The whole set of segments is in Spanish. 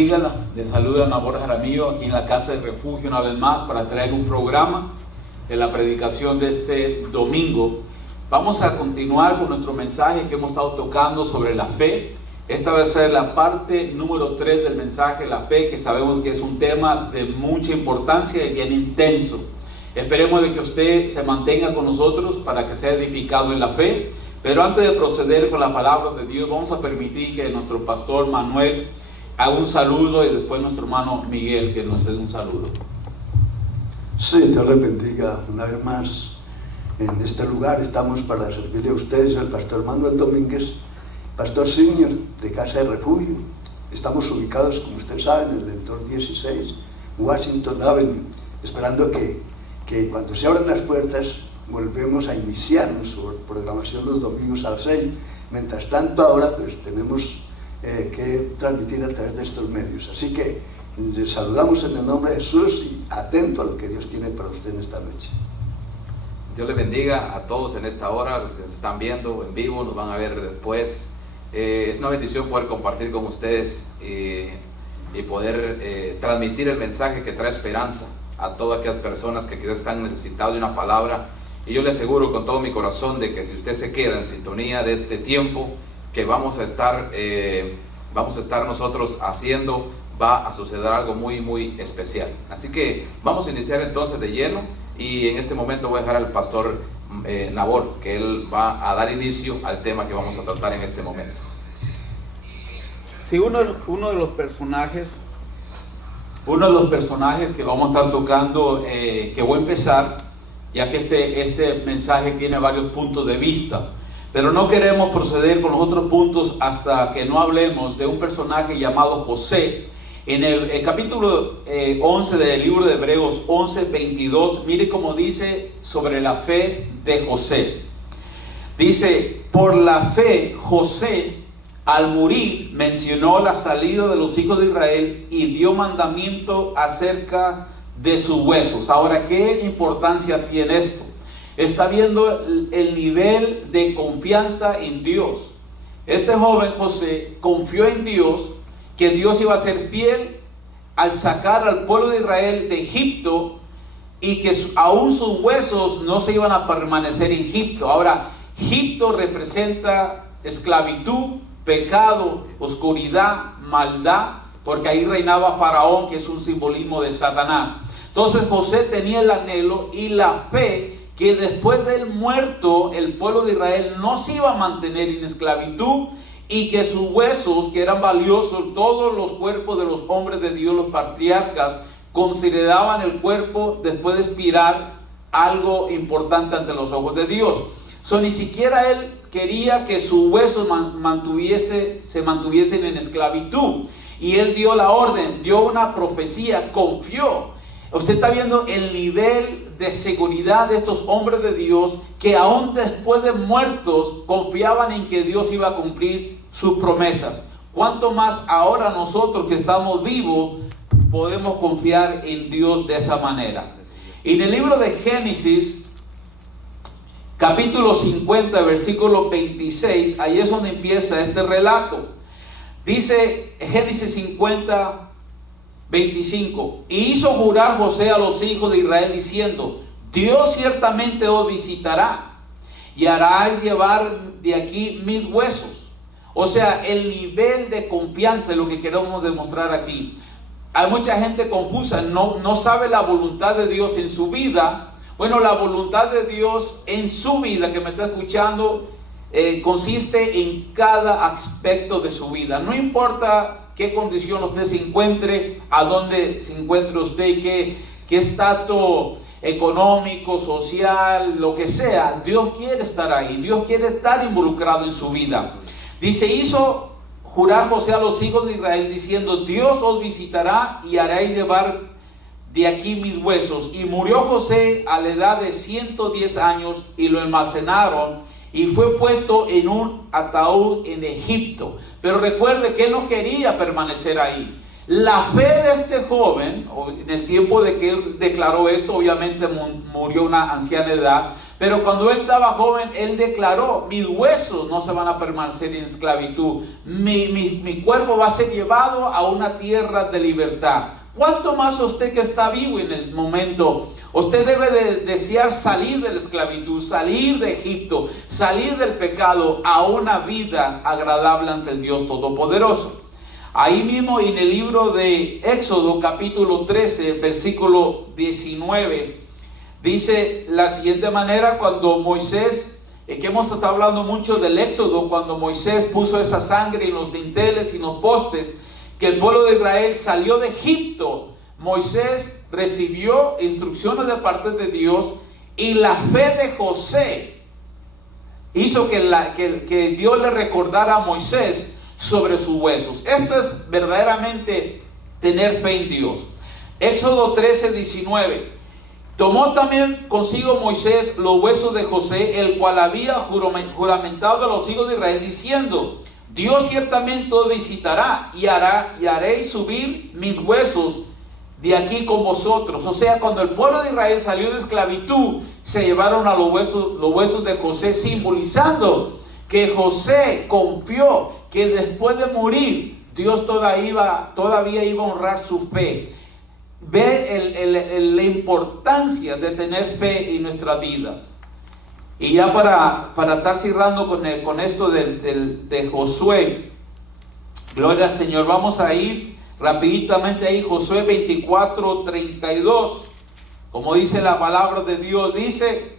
bendiga. Les saluda Nabor Jaramillo aquí en la Casa de Refugio una vez más para traer un programa de la predicación de este domingo. Vamos a continuar con nuestro mensaje que hemos estado tocando sobre la fe. Esta va a ser la parte número 3 del mensaje, la fe, que sabemos que es un tema de mucha importancia y bien intenso. Esperemos de que usted se mantenga con nosotros para que sea edificado en la fe. Pero antes de proceder con la palabra de Dios, vamos a permitir que nuestro pastor Manuel haga un saludo y después nuestro hermano Miguel que nos dé un saludo. Sí, Dios les bendiga una vez más. En este lugar estamos para servirle a ustedes, el pastor Manuel Domínguez, pastor senior de Casa de Refugio. Estamos ubicados, como ustedes saben, en el 216 Washington Avenue, esperando que cuando se abran las puertas volvemos a iniciar nuestra programación los domingos a las 6. Mientras tanto, ahora pues tenemos que transmitir a través de estos medios. Así que les saludamos en el nombre de Jesús y atento a lo que Dios tiene para usted en esta noche. Dios les bendiga a todos en esta hora, los que se están viendo en vivo, nos van a ver después. Es una bendición poder compartir con ustedes y poder transmitir el mensaje que trae esperanza a todas aquellas personas que quizás están necesitadas de una palabra. Y yo le aseguro con todo mi corazón de que si usted se queda en sintonía de este tiempo que vamos a estar nosotros haciendo, va a suceder algo muy muy especial. Así que vamos a iniciar entonces de lleno, y en este momento voy a dejar al pastor Nabor, que él va a dar inicio al tema que vamos a tratar en este momento. Sí, uno de los personajes que vamos a estar tocando, que voy a empezar, ya que este mensaje tiene varios puntos de vista, pero no queremos proceder con los otros puntos hasta que no hablemos de un personaje llamado José. En el capítulo 11 del libro de Hebreos 11:22, mire cómo dice sobre la fe de José. Dice: por la fe José al morir mencionó la salida de los hijos de Israel y dio mandamiento acerca de sus huesos. Ahora, ¿qué importancia tiene esto? Está viendo el nivel de confianza en Dios. Este joven José confió en Dios, que Dios iba a ser fiel al sacar al pueblo de Israel de Egipto y que aún sus huesos no se iban a permanecer en Egipto. Ahora, Egipto representa esclavitud, pecado, oscuridad, maldad, porque ahí reinaba Faraón, que es un simbolismo de Satanás. Entonces José tenía el anhelo y la fe que después del muerto el pueblo de Israel no se iba a mantener en esclavitud, y que sus huesos, que eran valiosos, todos los cuerpos de los hombres de Dios, los patriarcas, consideraban el cuerpo después de expirar algo importante ante los ojos de Dios. Ni siquiera él quería que sus huesos se mantuviesen en esclavitud, y él dio la orden, dio una profecía, confió. Usted está viendo el nivel de seguridad de estos hombres de Dios, que aún después de muertos confiaban en que Dios iba a cumplir sus promesas. ¿Cuánto más ahora nosotros que estamos vivos podemos confiar en Dios de esa manera? Y en el libro de Génesis, capítulo 50, versículo 26, ahí es donde empieza este relato. Dice Génesis 50, 25: y hizo jurar José a los hijos de Israel diciendo: Dios ciertamente os visitará y haráis llevar de aquí mis huesos. O sea, el nivel de confianza es lo que queremos demostrar aquí. Hay mucha gente confusa, no sabe la voluntad de Dios en su vida. Bueno, la voluntad de Dios en su vida, que me está escuchando, consiste en cada aspecto de su vida. No importa qué condición usted se encuentre, a dónde se encuentre usted, qué estatus económico, social, lo que sea, Dios quiere estar ahí, Dios quiere estar involucrado en su vida. Dice: hizo jurar José a los hijos de Israel diciendo: Dios os visitará y haréis llevar de aquí mis huesos. Y murió José a la edad de 110 años y lo almacenaron y fue puesto en un ataúd en Egipto. Pero recuerde que él no quería permanecer ahí. La fe de este joven, en el tiempo de que él declaró esto, obviamente murió a una anciana edad, Pero cuando él estaba joven, él declaró: mis huesos no se van a permanecer en esclavitud, mi cuerpo va a ser llevado a una tierra de libertad. ¿Cuánto más usted que está vivo en el momento? Usted debe de desear salir de la esclavitud, salir de Egipto, salir del pecado a una vida agradable ante el Dios Todopoderoso. Ahí mismo en el libro de Éxodo capítulo 13 versículo 19 dice la siguiente manera: cuando Moisés, que hemos estado hablando mucho del Éxodo, cuando Moisés puso esa sangre en los dinteles y en los postes, que el pueblo de Israel salió de Egipto, Moisés recibió instrucciones de parte de Dios, y la fe de José hizo que Dios le recordara a Moisés sobre sus huesos. Esto es verdaderamente tener fe en Dios. Éxodo 13, 19. Tomó también consigo Moisés los huesos de José, el cual había juramentado a los hijos de Israel, diciendo: Dios ciertamente os visitará y haréis subir mis huesos de aquí con vosotros. O sea, cuando el pueblo de Israel salió de esclavitud, se llevaron a los huesos de José, simbolizando que José confió que después de morir, Dios todavía iba a honrar su fe. Ve la importancia de tener fe en nuestras vidas. Y ya para estar cerrando con esto de Josué, gloria al Señor, vamos a ir rapiditamente ahí, Josué 24, 32, como dice la palabra de Dios, dice: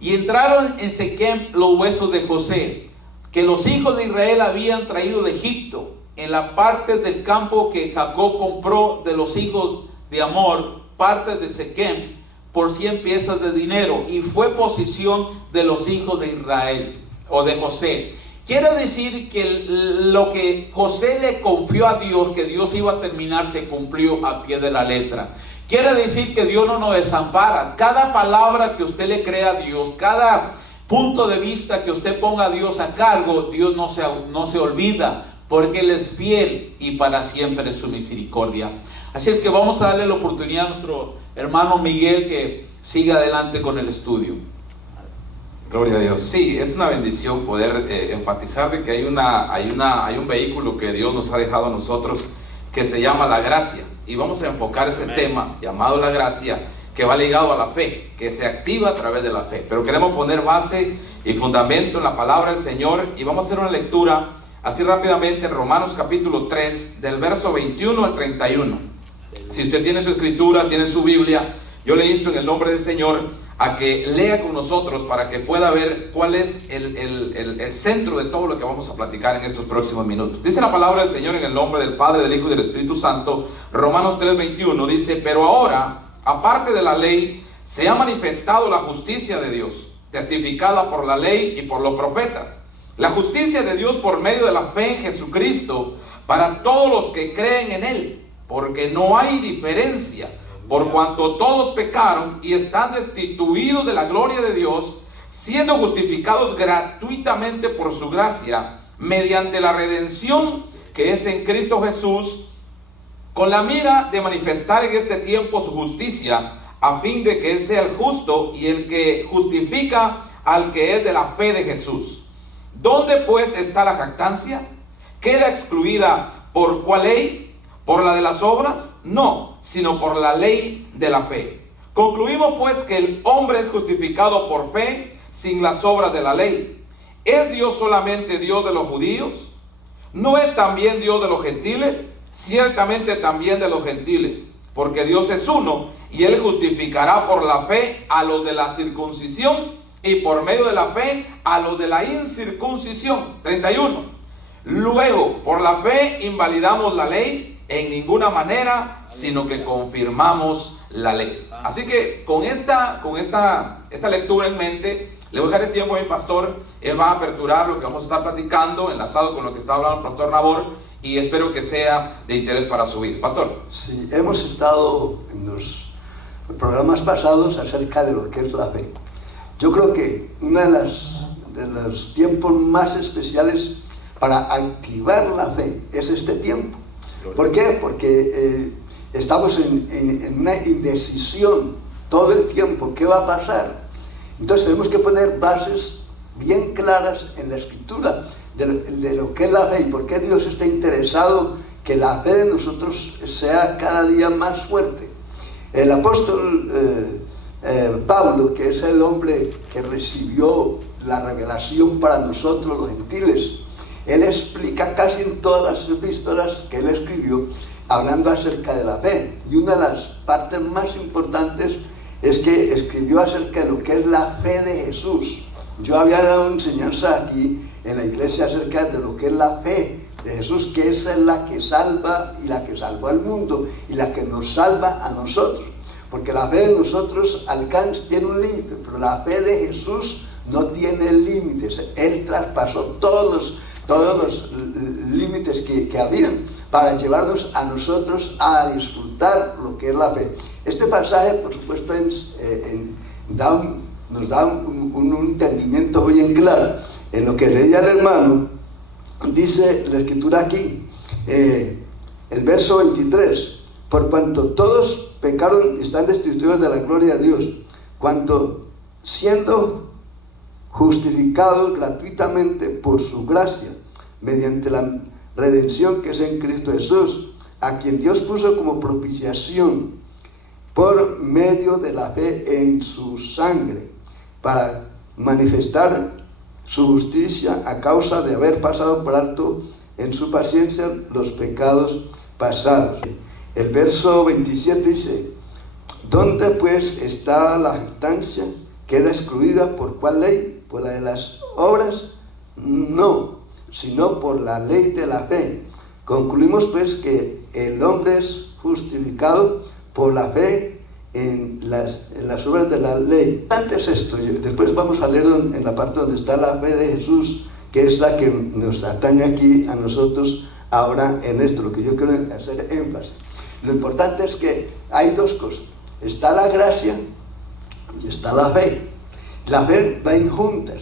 y entraron en Siquem los huesos de José, que los hijos de Israel habían traído de Egipto, en la parte del campo que Jacob compró de los hijos de Amor, parte de Siquem, por 100 piezas de dinero, y fue posesión de los hijos de Israel, o de José. Quiere decir que lo que José le confió a Dios, que Dios iba a terminar, se cumplió a pie de la letra. Quiere decir que Dios no nos desampara. Cada palabra que usted le crea a Dios, cada punto de vista que usted ponga a Dios a cargo, Dios no se olvida, porque Él es fiel y para siempre es su misericordia. Así es que vamos a darle la oportunidad a nuestro hermano Miguel que siga adelante con el estudio. Gloria a Dios. Sí, es una bendición poder enfatizar de que hay un vehículo que Dios nos ha dejado a nosotros que se llama la gracia, y vamos a enfocar ese tema llamado la gracia, que va ligado a la fe, que se activa a través de la fe. Pero queremos poner base y fundamento en la palabra del Señor, y vamos a hacer una lectura así rápidamente en Romanos capítulo 3 del verso 21 al 31. Si usted tiene su escritura, tiene su Biblia, yo le insto en el nombre del Señor a que lea con nosotros para que pueda ver cuál es el centro de todo lo que vamos a platicar en estos próximos minutos. Dice la palabra del Señor en el nombre del Padre, del Hijo y del Espíritu Santo. Romanos 3:21 dice: pero ahora, aparte de la ley, se ha manifestado la justicia de Dios, testificada por la ley y por los profetas. La justicia de Dios por medio de la fe en Jesucristo para todos los que creen en Él, porque no hay diferencia, por cuanto todos pecaron y están destituidos de la gloria de Dios, siendo justificados gratuitamente por su gracia, mediante la redención que es en Cristo Jesús, con la mira de manifestar en este tiempo su justicia, a fin de que Él sea el justo y el que justifica al que es de la fe de Jesús. ¿Dónde pues está la jactancia? ¿Queda excluida por cuál ley? ¿Por la de las obras? No, sino por la ley de la fe. Concluimos pues que el hombre es justificado por fe sin las obras de la ley. ¿Es Dios solamente Dios de los judíos? ¿No es también Dios de los gentiles? Ciertamente también de los gentiles, porque Dios es uno, y Él justificará por la fe a los de la circuncisión y por medio de la fe a los de la incircuncisión. 31. Luego, por la fe invalidamos la ley en ninguna manera, sino que confirmamos la ley. Así que con esta lectura en mente, le voy a dejar el tiempo a mi pastor. Él va a aperturar lo que vamos a estar platicando, enlazado con lo que está hablando el pastor Nabor, y espero que sea de interés para su vida. Pastor. Sí, hemos estado en los programas pasados acerca de lo que es la fe. Yo creo que uno de los tiempos más especiales para activar la fe es este tiempo. ¿Por qué? Porque estamos en una indecisión todo el tiempo. ¿Qué va a pasar? Entonces tenemos que poner bases bien claras en la Escritura de lo que es la fe y por qué Dios está interesado que la fe de nosotros sea cada día más fuerte. El apóstol Pablo, que es el hombre que recibió la revelación para nosotros los gentiles, él explica casi en todas las epístolas que él escribió hablando acerca de la fe, y una de las partes más importantes es que escribió acerca de lo que es la fe de Jesús. Yo había dado enseñanza aquí en la iglesia acerca de lo que es la fe de Jesús, que esa es la que salva y la que salvó al mundo y la que nos salva a nosotros, porque la fe de nosotros tiene un límite, pero la fe de Jesús no tiene límites. Él traspasó todos los límites que habían para llevarnos a nosotros a disfrutar lo que es la fe. Este pasaje, por supuesto, nos da un entendimiento bien claro. En lo que leía el hermano, dice la Escritura aquí, el verso 23, por cuanto todos pecaron y están destituidos de la gloria de Dios, cuando siendo justificados gratuitamente por su gracia, mediante la redención que es en Cristo Jesús, a quien Dios puso como propiciación por medio de la fe en su sangre, para manifestar su justicia a causa de haber pasado por alto en su paciencia los pecados pasados. El verso 27 dice, ¿dónde pues está la jactancia? ¿Queda excluida por cuál ley? ¿Por la de las obras? No, sino por la ley de la fe. Concluimos pues que el hombre es justificado por la fe en las obras de la ley. Antes esto, después vamos a leer en la parte donde está la fe de Jesús, que es la que nos atañe aquí a nosotros ahora en esto, lo que yo quiero hacer énfasis. Lo importante es que hay dos cosas, está la gracia y está la fe. La fe va en juntas.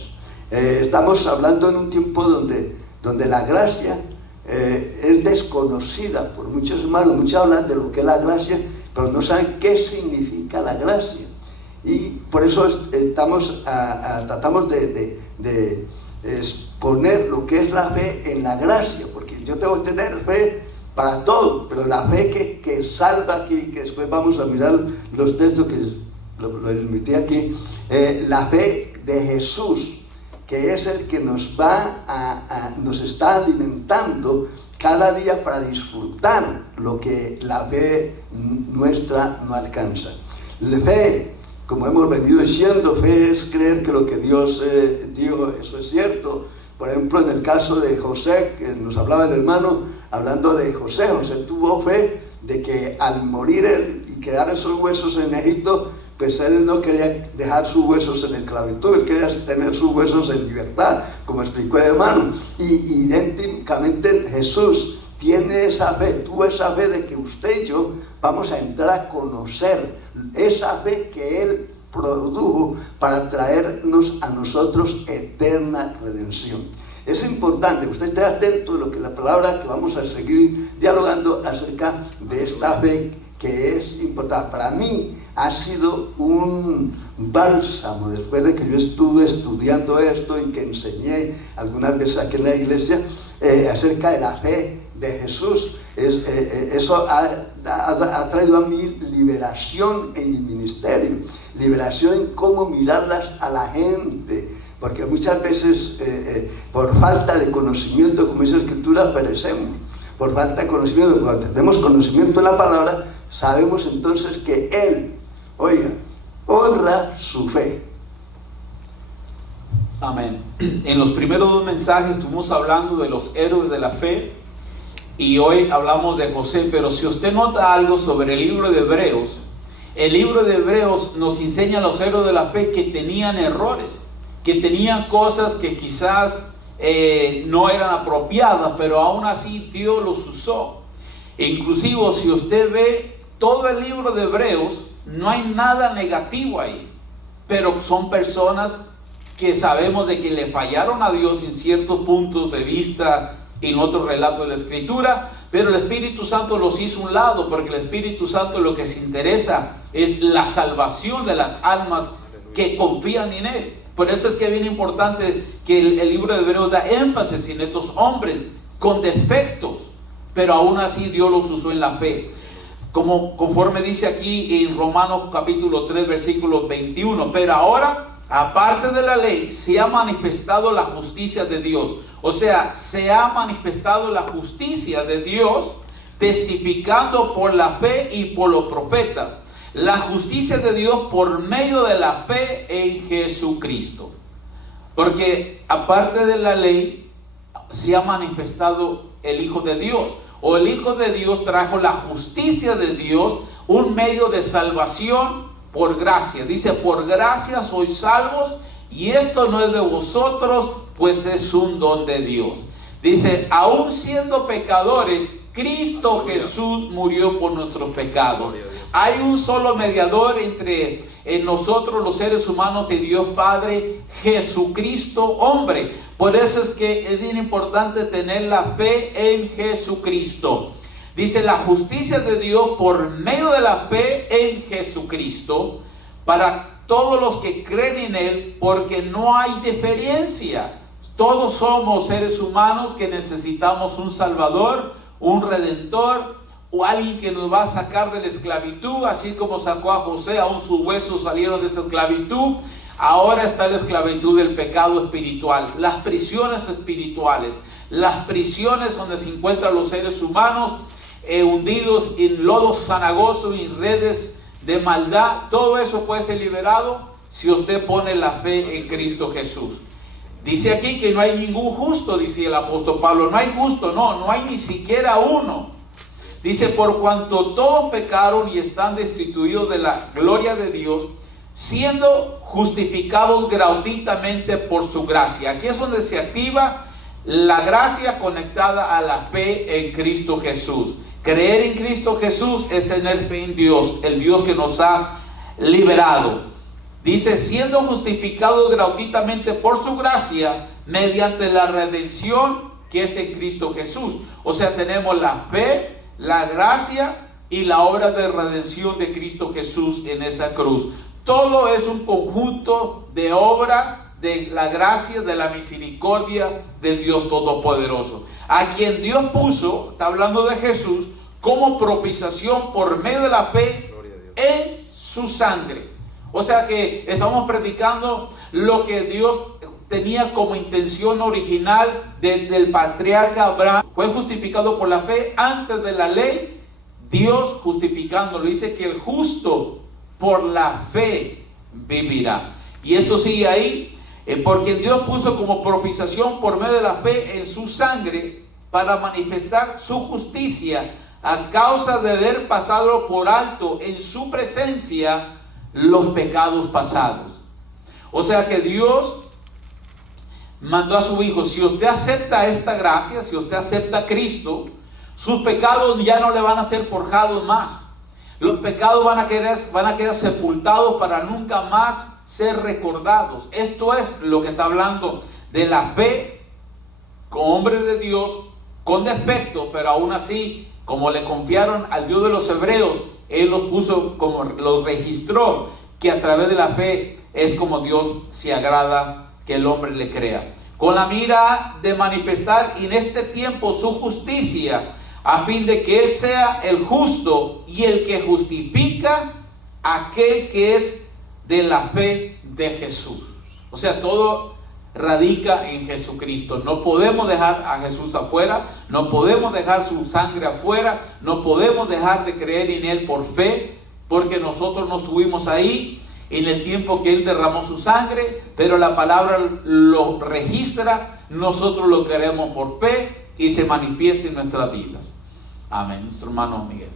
Estamos hablando en un tiempo donde la gracia es desconocida por muchos hermanos. Muchos hablan de lo que es la gracia, pero no saben qué significa la gracia. Y por eso tratamos de exponer lo que es la fe en la gracia, porque yo tengo que tener fe para todo, pero la fe que salva aquí, que después vamos a mirar los textos que lo emití aquí, la fe de Jesús, que es el que nos está alimentando cada día para disfrutar lo que la fe nuestra no alcanza. La fe, como hemos venido diciendo, fe es creer que lo que Dios dijo, eso es cierto. Por ejemplo, en el caso de José, que nos hablaba el hermano, hablando de José tuvo fe de que al morir él y quedar esos huesos en Egipto, pues él no quería dejar sus huesos en esclavitud, él quería tener sus huesos en libertad, como explicó el hermano. Y idénticamente Jesús tiene esa fe, tuvo esa fe de que usted y yo vamos a entrar a conocer esa fe que él produjo para traernos a nosotros eterna redención. Es importante que usted esté atento de lo que la palabra que vamos a seguir dialogando acerca de esta fe que es importante. Para mí ha sido un bálsamo, después de que yo estuve estudiando esto y que enseñé algunas veces aquí en la iglesia acerca de la fe de Jesús. Eso ha traído a mí liberación en mi ministerio, liberación en cómo mirarlas a la gente, porque muchas veces por falta de conocimiento, como dice la Escritura, perecemos. Por falta de conocimiento, cuando tenemos conocimiento de la palabra, sabemos entonces que Él, honra su fe. Amén. En los primeros dos mensajes estuvimos hablando de los héroes de la fe y hoy hablamos de José, pero si usted nota algo sobre el libro de Hebreos, el libro de Hebreos nos enseña a los héroes de la fe que tenían errores, que tenían cosas que quizás no eran apropiadas, pero aún así Dios los usó. E inclusive si usted ve todo el libro de Hebreos, no hay nada negativo ahí, pero son personas que sabemos de que le fallaron a Dios en ciertos puntos de vista en otros relatos de la Escritura, pero el Espíritu Santo los hizo a un lado, porque el Espíritu Santo lo que se interesa es la salvación de las almas que confían en Él. Por eso es que es bien importante que el libro de Hebreos da énfasis en estos hombres con defectos, pero aún así Dios los usó en la fe. Conforme dice aquí en Romanos capítulo 3 versículo 21, pero ahora, aparte de la ley, se ha manifestado la justicia de Dios. O sea, se ha manifestado la justicia de Dios, testificando por la fe y por los profetas. La justicia de Dios por medio de la fe en Jesucristo. Porque aparte de la ley, se ha manifestado el Hijo de Dios. O el Hijo de Dios trajo la justicia de Dios, un medio de salvación por gracia. Dice, por gracia sois salvos, y esto no es de vosotros, pues es un don de Dios. Dice, aún siendo pecadores, Cristo Jesús murió por nuestros pecados. Hay un solo mediador entre nosotros los seres humanos y Dios Padre, Jesucristo hombre. Por eso es que es bien importante tener la fe en Jesucristo. Dice, la justicia de Dios por medio de la fe en Jesucristo para todos los que creen en Él, porque no hay diferencia. Todos somos seres humanos que necesitamos un Salvador, un Redentor, o alguien que nos va a sacar de la esclavitud, así como sacó a José, aún sus huesos salieron de esa esclavitud. Ahora está la esclavitud del pecado espiritual, las prisiones espirituales, las prisiones donde se encuentran los seres humanos hundidos en lodo cenagoso y redes de maldad. Todo eso puede ser liberado si usted pone la fe en Cristo Jesús. Dice aquí que no hay ningún justo, dice el apóstol Pablo. No hay justo, no hay ni siquiera uno. Dice, por cuanto todos pecaron y están destituidos de la gloria de Dios, siendo justificados gratuitamente por su gracia. Aquí es donde se activa la gracia conectada a la fe en Cristo Jesús. Creer en Cristo Jesús es tener fe en Dios, el Dios que nos ha liberado. Dice, siendo justificados gratuitamente por su gracia, mediante la redención que es en Cristo Jesús. O sea, tenemos la fe, la gracia y la obra de redención de Cristo Jesús en esa cruz. Todo es un conjunto de obra de la gracia, de la misericordia de Dios Todopoderoso, a quien Dios puso, está hablando de Jesús, como propiciación por medio de la fe en su sangre. O sea que estamos predicando lo que Dios tenía como intención original desde el patriarca Abraham. Fue justificado por la fe antes de la ley. Dios justificándolo dice que el justo por la fe vivirá. Y esto sigue ahí, porque Dios puso como propiciación por medio de la fe en su sangre para manifestar su justicia a causa de haber pasado por alto en su presencia los pecados pasados. O sea que Dios mandó a su Hijo. Si usted acepta esta gracia, si usted acepta a Cristo, sus pecados ya no le van a ser forjados más. Los pecados van a quedar sepultados para nunca más ser recordados. Esto es lo que está hablando de la fe con hombres de Dios, con defecto, pero aún así, como le confiaron al Dios de los hebreos, Él los puso, como los registró, que a través de la fe es como Dios se agrada que el hombre le crea, con la mira de manifestar en este tiempo su justicia, a fin de que Él sea el justo y el que justifica a aquel que es de la fe de Jesús. O sea, todo radica en Jesucristo. No podemos dejar a Jesús afuera, no podemos dejar su sangre afuera, no podemos dejar de creer en Él por fe, porque nosotros no estuvimos ahí en el tiempo que Él derramó su sangre, pero la palabra lo registra. Nosotros lo queremos por fe y se manifiesta en nuestras vidas. Amén. Nuestro hermano Miguel.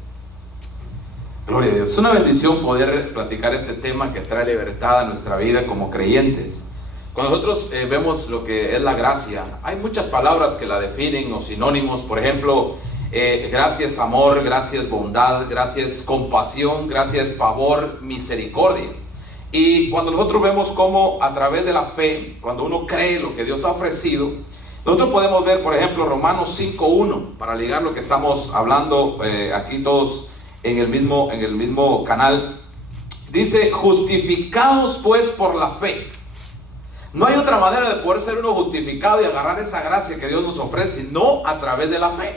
Gloria a Dios. Es una bendición poder platicar este tema que trae libertad a nuestra vida como creyentes. Cuando nosotros vemos lo que es la gracia, hay muchas palabras que la definen o sinónimos. Por ejemplo, gracia es amor, gracia es bondad, gracia es compasión, gracia es favor, misericordia. Y cuando nosotros vemos cómo a través de la fe, cuando uno cree lo que Dios ha ofrecido, nosotros podemos ver, por ejemplo, Romanos 5:1, para ligar lo que estamos hablando aquí todos en el mismo canal. Dice, justificados pues por la fe. No hay otra manera de poder ser uno justificado y agarrar esa gracia que Dios nos ofrece, sino a través de la fe.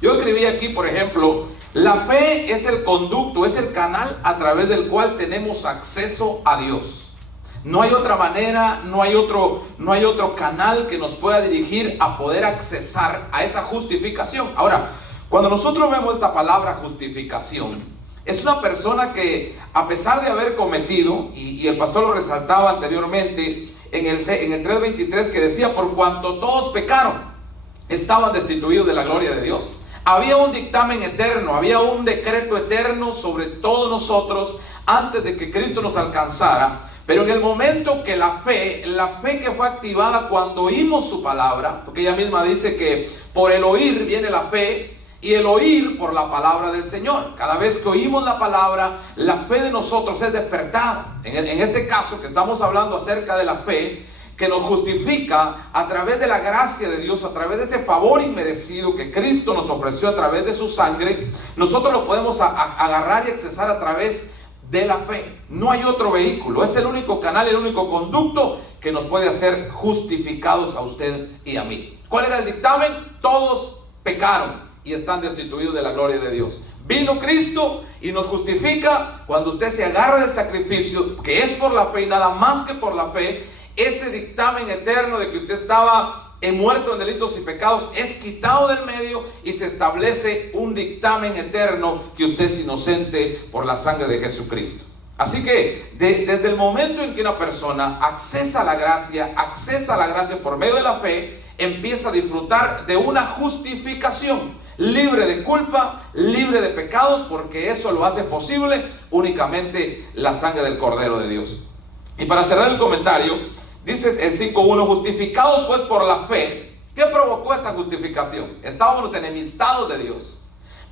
Yo escribí aquí, por ejemplo, la fe es el conducto, es el canal a través del cual tenemos acceso a Dios. No hay otra manera, no hay otro canal que nos pueda dirigir a poder accesar a esa justificación. Ahora, cuando nosotros vemos esta palabra justificación, es una persona que, a pesar de haber cometido, y el pastor lo resaltaba anteriormente en el 3:23, que decía, por cuanto todos pecaron, estaban destituidos de la gloria de Dios. Había un dictamen eterno, había un decreto eterno sobre todos nosotros antes de que Cristo nos alcanzara. Pero en el momento que la fe que fue activada cuando oímos su palabra, porque ella misma dice que por el oír viene la fe, y el oír por la palabra del Señor. Cada vez que oímos la palabra, la fe de nosotros es despertada. En este caso que estamos hablando acerca de la fe, que nos justifica a través de la gracia de Dios, a través de ese favor inmerecido que Cristo nos ofreció a través de su sangre, nosotros lo podemos agarrar y accesar a través de la fe. No hay otro vehículo, es el único canal, el único conducto que nos puede hacer justificados a usted y a mí. ¿Cuál era el dictamen? Todos pecaron y están destituidos de la gloria de Dios. Vino Cristo y nos justifica cuando usted se agarra del sacrificio, que es por la fe y nada más que por la fe. Ese dictamen eterno de que usted estaba muerto en delitos y pecados es quitado del medio y se establece un dictamen eterno que usted es inocente por la sangre de Jesucristo. Así que desde el momento en que una persona accesa a la gracia por medio de la fe, empieza a disfrutar de una justificación, libre de culpa, libre de pecados, porque eso lo hace posible únicamente la sangre del Cordero de Dios. Y para cerrar el comentario, dice el 5:1, justificados pues por la fe. ¿Qué provocó esa justificación? Estábamos enemistados de Dios,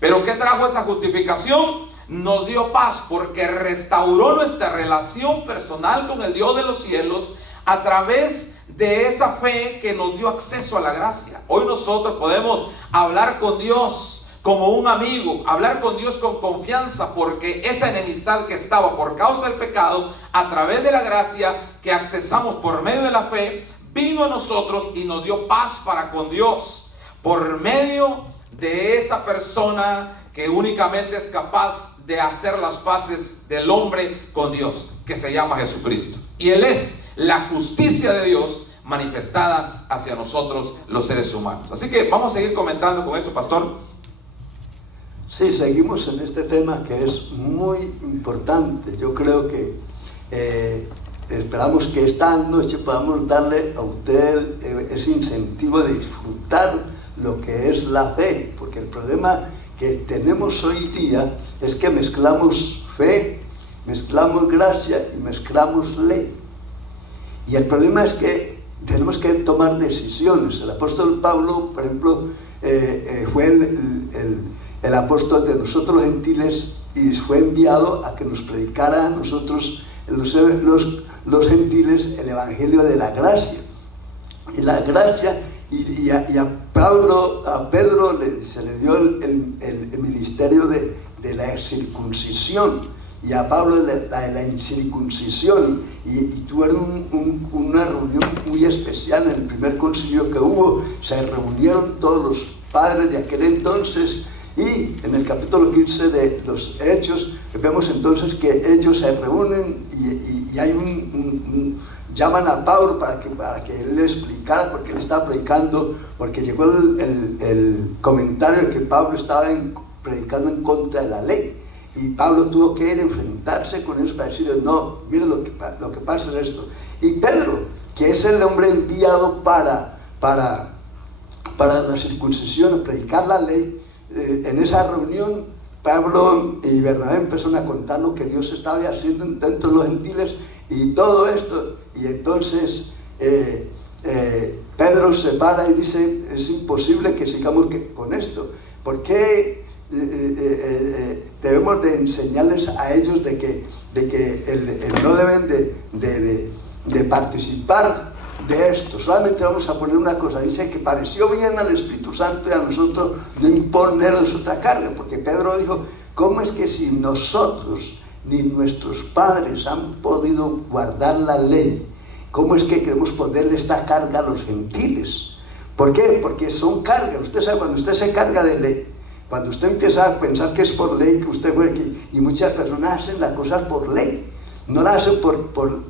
pero ¿qué trajo esa justificación? Nos dio paz, porque restauró nuestra relación personal con el Dios de los cielos a través de esa fe que nos dio acceso a la gracia. Hoy nosotros podemos hablar con Dios como un amigo, hablar con Dios con confianza, porque esa enemistad que estaba por causa del pecado, a través de la gracia que accesamos por medio de la fe, vino a nosotros y nos dio paz para con Dios, por medio de esa persona que únicamente es capaz de hacer las paces del hombre con Dios, que se llama Jesucristo. Y Él es la justicia de Dios manifestada hacia nosotros los seres humanos. Así que vamos a seguir comentando con esto, pastor. Sí, seguimos en este tema que es muy importante. Yo creo que esperamos que esta noche podamos darle a usted ese incentivo de disfrutar lo que es la fe, porque el problema que tenemos hoy día es que mezclamos fe, mezclamos gracia y mezclamos ley. Y el problema es que tenemos que tomar decisiones. El apóstol Pablo, por ejemplo, fue el apóstol de nosotros los gentiles y fue enviado a que nos predicara a nosotros los gentiles el evangelio de la gracia. Y la gracia, y a Pedro se le dio el ministerio de la circuncisión, y a Pablo la incircuncisión, y tuvieron una reunión muy especial en el primer concilio que hubo. Se reunieron todos los padres de aquel entonces, y en el capítulo 15 de los Hechos vemos entonces que ellos se reúnen y hay llaman a Pablo para que él le explicara, porque él estaba predicando, porque llegó el comentario de que Pablo estaba predicando en contra de la ley. Y Pablo tuvo que ir a enfrentarse con ellos para decirles: no, miren lo que pasa es esto. Y Pedro, que es el hombre enviado para la circuncisión, a predicar la ley, en esa reunión, Pablo y Bernabé empezaron a contar lo que Dios estaba haciendo dentro de los gentiles y todo esto. Y entonces Pedro se para y dice: es imposible que sigamos con esto. ¿Por qué debemos de enseñarles a ellos de que no deben de participar de esto? Solamente vamos a poner una cosa. Dice que pareció bien al Espíritu Santo y a nosotros no imponerles otra carga, porque Pedro dijo: ¿cómo es que si nosotros ni nuestros padres han podido guardar la ley, ¿cómo es que queremos ponerle esta carga a los gentiles? ¿Por qué? Porque son cargas. Usted sabe, cuando usted se carga de ley, cuando usted empieza a pensar que es por ley, que usted fue aquí, y muchas personas hacen las cosas por ley, no la hacen por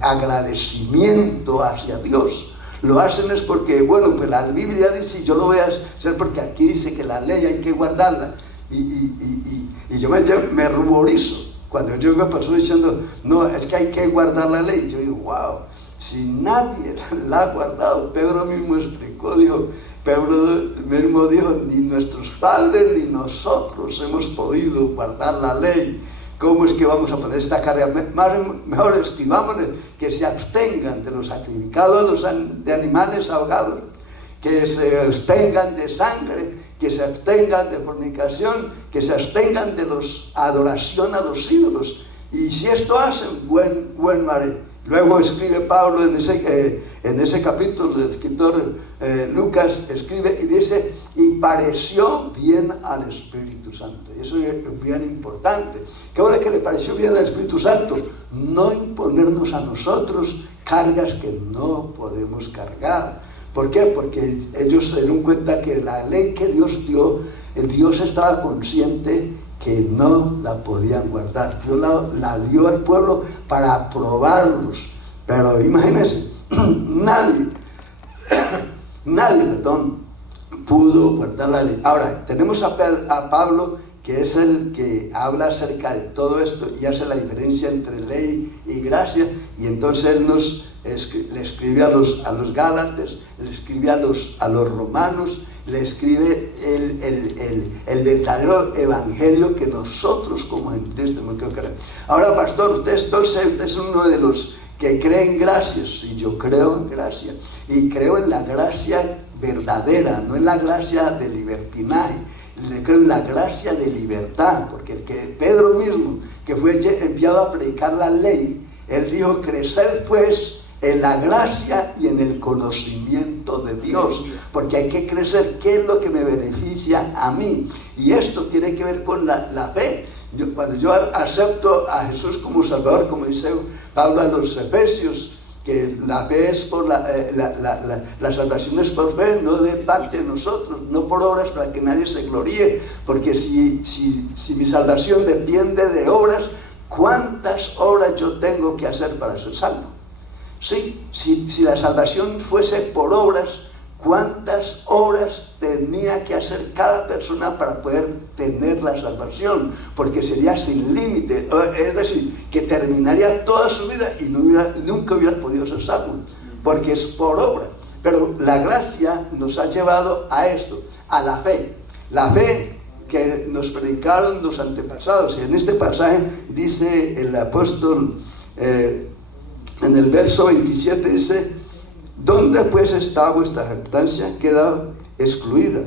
agradecimiento hacia Dios. Lo hacen es porque, bueno, pues la Biblia dice, yo lo voy a hacer porque aquí dice que la ley hay que guardarla. Y yo me ruborizo cuando yo veo a personas diciendo, no, es que hay que guardar la ley. Yo digo, wow, si nadie la ha guardado. Pedro mismo explicó, Pedro mismo dijo, ni nuestros padres ni nosotros hemos podido guardar la ley. ¿Cómo es que vamos a poner esta carga? Mejor escribámosle que se abstengan de los sacrificados de animales ahogados, que se abstengan de sangre, que se abstengan de fornicación, que se abstengan de adoración a los ídolos. Y si esto hacen, buen haré. Luego escribe Pablo en ese capítulo, el escritor Lucas escribe y dice, y pareció bien al Espíritu Santo. Y eso es bien importante. ¿Qué hora que le pareció bien al Espíritu Santo? No imponernos a nosotros cargas que no podemos cargar. ¿Por qué? Porque ellos se dieron cuenta que la ley que Dios dio, Dios estaba consciente que no la podían guardar. Dios la dio al pueblo para probarlos. Pero imagínense, nadie, pudo guardar la ley. Ahora, tenemos a Pablo, que es el que habla acerca de todo esto y hace la diferencia entre ley y gracia, y entonces él le escribe a los Gálatas, le escribe a los romanos, le escribe el verdadero evangelio que nosotros como gentiles tenemos que creer. Ahora, pastor, usted es uno de los que cree en gracia. Sí, yo creo en gracia, y creo en la gracia verdadera, no en la gracia de libertinaje. Le creo en la gracia de libertad, porque Pedro mismo, que fue enviado a predicar la ley, él dijo, crecer pues en la gracia y en el conocimiento de Dios, porque hay que crecer. ¿Qué es lo que me beneficia a mí? Y esto tiene que ver con la fe. Cuando yo acepto a Jesús como Salvador, como dice Pablo a los Efesios, que la fe es por la salvación es por fe, no de parte de nosotros, no por obras para que nadie se gloríe, porque si mi salvación depende de obras, ¿cuántas obras yo tengo que hacer para ser salvo? Sí, si la salvación fuese por obras, ¿cuántas obras tenía que hacer cada persona para poder tener la salvación? Porque sería sin límite, es decir, que terminaría toda su vida y nunca hubiera podido ser salvo, porque es por obra. Pero la gracia nos ha llevado a esto, a la fe que nos predicaron los antepasados. Y en este pasaje dice el apóstol, en el verso 27 dice, ¿dónde pues está vuestra jactancia? Queda excluida.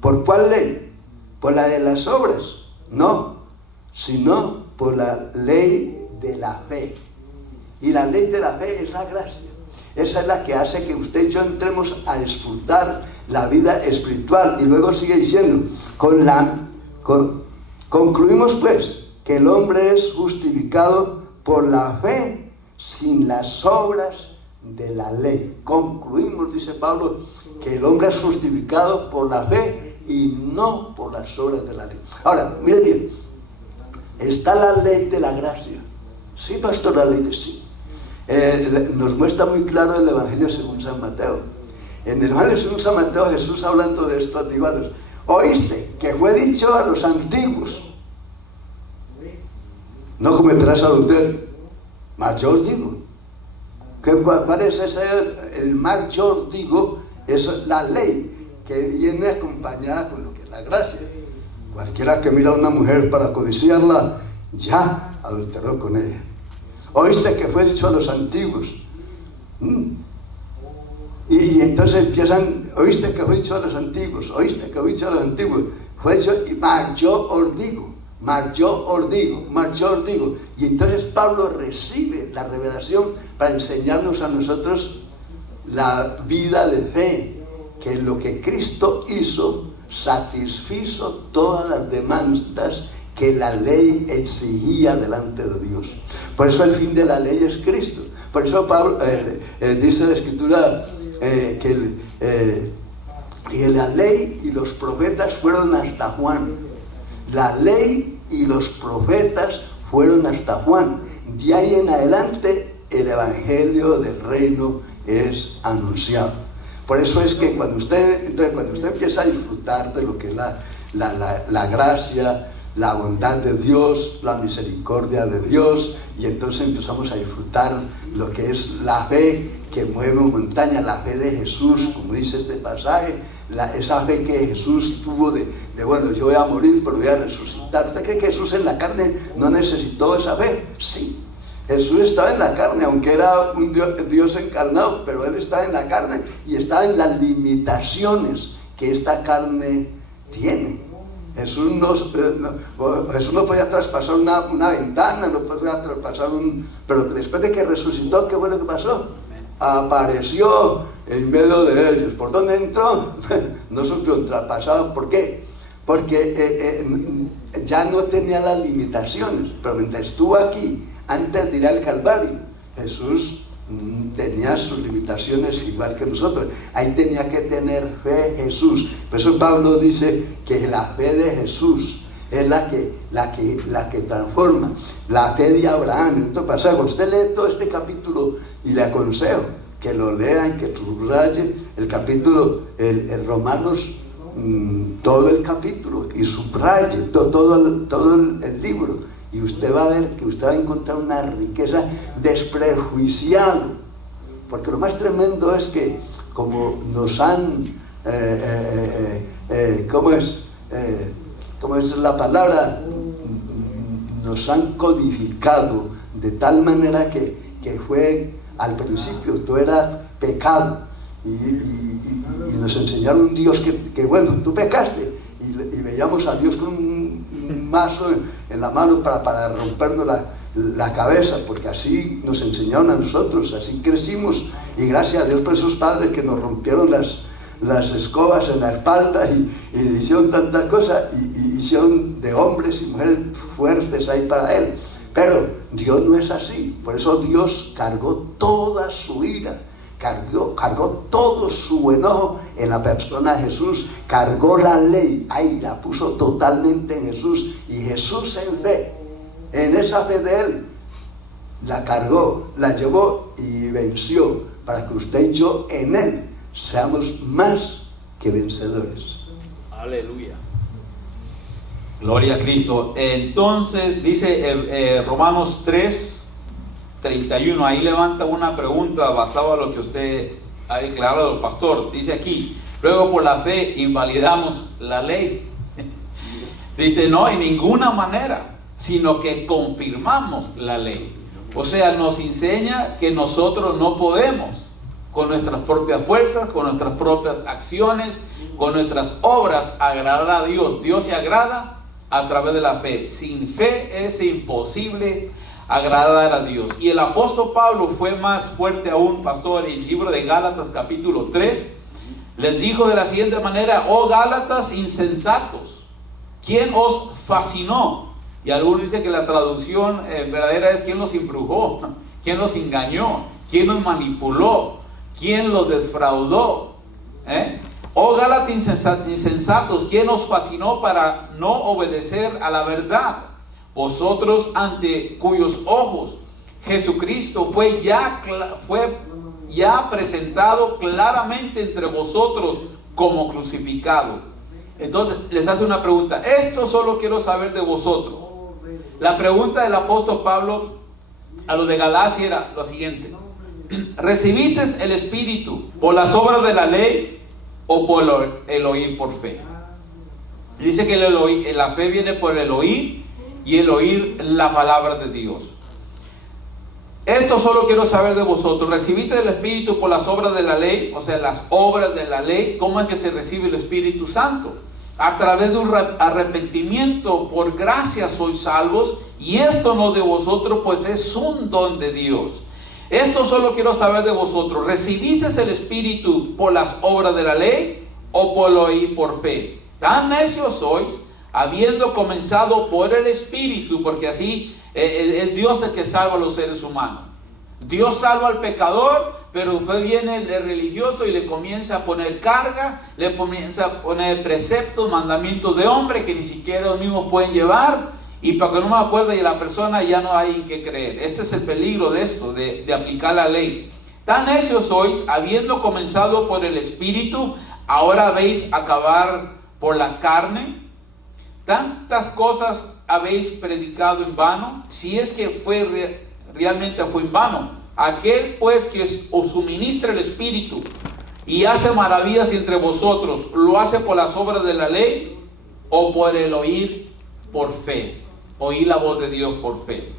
¿Por cuál ley? ¿Por la de las obras? No, sino por la ley de la fe. Y la ley de la fe es la gracia. Esa es la que hace que usted y yo entremos a disfrutar la vida espiritual. Y luego sigue diciendo, concluimos pues que el hombre es justificado por la fe sin las obras de la ley. Concluimos, dice Pablo, que el hombre es justificado por la fe y no por las obras de la ley. Ahora, mire bien, está la ley de la gracia. Sí, pastor, la ley de sí. Nos muestra muy claro el Evangelio según San Mateo. En el Evangelio según San Mateo, Jesús, hablando de esto, dijo a los, oíste que fue dicho a los antiguos, no cometerás adulterio. Mas yo os digo, ¿cuál es ese? El mas yo os digo, es la ley que viene acompañada con lo que es la gracia. Cualquiera que mira a una mujer para codiciarla, ya adulteró con ella. Oíste que fue dicho a los antiguos. Y entonces empiezan, oíste que fue dicho a los antiguos, oíste que fue dicho a los antiguos. Fue dicho, mas yo os digo. Mas yo os digo. Y entonces Pablo recibe la revelación para enseñarnos a nosotros la vida de fe, que lo que Cristo hizo satisfizo todas las demandas que la ley exigía delante de Dios. Por eso el fin de la ley es Cristo. Por eso Pablo dice la Escritura que la ley y los profetas fueron hasta Juan. La ley y los profetas fueron hasta Juan. De ahí en adelante el evangelio del reino es anunciado. Por eso es que cuando usted empieza a disfrutar de lo que es la gracia, la bondad de Dios, la misericordia de Dios, y entonces empezamos a disfrutar lo que es la fe que mueve montaña, la fe de Jesús, como dice este pasaje, esa fe que Jesús tuvo de bueno, yo voy a morir pero voy a resucitar. ¿Usted cree que Jesús en la carne no necesitó esa fe? Sí, Jesús estaba en la carne, aunque era un Dios encarnado, pero Él estaba en la carne y estaba en las limitaciones que esta carne tiene. Jesús no podía traspasar una ventana, no podía traspasar pero después de que resucitó, ¿qué fue lo que pasó? Apareció en medio de ellos. ¿Por dónde entró? No supieron traspasar. ¿Por qué? Porque ya no tenía las limitaciones. Pero mientras estuvo aquí, antes de ir al Calvario, Jesús tenía sus limitaciones igual que nosotros. Ahí tenía que tener fe Jesús. Por eso Pablo dice que la fe de Jesús es la que transforma. La fe de Abraham. Entonces pasa, usted lee todo este capítulo y le aconsejo que lo lea y que subraye el capítulo, el Romanos, todo el capítulo, y subraye todo el libro, y usted va a ver que usted va a encontrar una riqueza desprejuiciada, porque lo más tremendo es que como nos han ¿cómo es la palabra? Nos han codificado de tal manera que fue al principio todo era pecado, y nos enseñaron un Dios que bueno, tú pecaste, y veíamos a Dios con un mazo en la mano para rompernos la cabeza, porque así nos enseñaron a nosotros, así crecimos, y gracias a Dios por esos padres que nos rompieron las escobas en la espalda y hicieron tantas cosas, y hicieron de hombres y mujeres fuertes ahí para Él. Pero Dios no es así. Por eso Dios cargó toda su ira, cargó todo su enojo en la persona de Jesús, cargó la ley, ahí la puso totalmente en Jesús, y Jesús en esa fe de Él, la cargó, la llevó y venció, para que usted y yo en Él seamos más que vencedores. Aleluya. Gloria a Cristo. Entonces dice Romanos 3:31, ahí levanta una pregunta basada en lo que usted ha declarado, pastor. Dice aquí, luego por la fe invalidamos la ley. Dice, no, en ninguna manera, sino que confirmamos la ley. O sea, nos enseña que nosotros no podemos con nuestras propias fuerzas, con nuestras propias acciones, con nuestras obras agradar a Dios. Dios se agrada a través de la fe. Sin fe es imposible agradar a Dios. Y el apóstol Pablo fue más fuerte aún, pastor, en el libro de Gálatas capítulo 3, les dijo de la siguiente manera: oh Gálatas insensatos, ¿quién os fascinó? Y algunos dicen que la traducción verdadera es ¿quién los embrujó? ¿Quién los engañó? ¿Quién los manipuló? ¿Quién los defraudó? Oh Gálatas insensatos, ¿quién os fascinó para no obedecer a la verdad? Vosotros, ante cuyos ojos Jesucristo fue ya presentado claramente entre vosotros como crucificado. Entonces les hace una pregunta. Esto solo quiero saber de vosotros. La pregunta del apóstol Pablo a los de Galacia era lo siguiente: ¿recibiste el Espíritu por las obras de la ley o por el oír por fe? Dice que la fe viene por el oír, y el oír la palabra de Dios. Esto solo quiero saber de vosotros. ¿Recibiste el Espíritu por las obras de la ley? O sea, las obras de la ley. ¿Cómo es que se recibe el Espíritu Santo? A través de un arrepentimiento. Por gracia sois salvos, y esto no de vosotros, pues es un don de Dios. Esto solo quiero saber de vosotros. ¿Recibiste el Espíritu por las obras de la ley o por el oír por fe? Tan necios sois. habiendo comenzado por el Espíritu, porque así es Dios el que salva a los seres humanos. Dios salva al pecador, pero después viene el religioso y le comienza a poner carga, le comienza a poner preceptos, mandamientos de hombre que ni siquiera los mismos pueden llevar, y para que no me acuerde de la persona ya no hay en qué creer. Este es el peligro de esto, de aplicar la ley. Tan necios sois, habiendo comenzado por el Espíritu, ahora habéis acabar por la carne. Tantas cosas habéis predicado en vano, si es que realmente fue en vano. Aquel pues que os suministra el Espíritu y hace maravillas entre vosotros, ¿lo hace por las obras de la ley o por el oír por fe? Oír la voz de Dios por fe.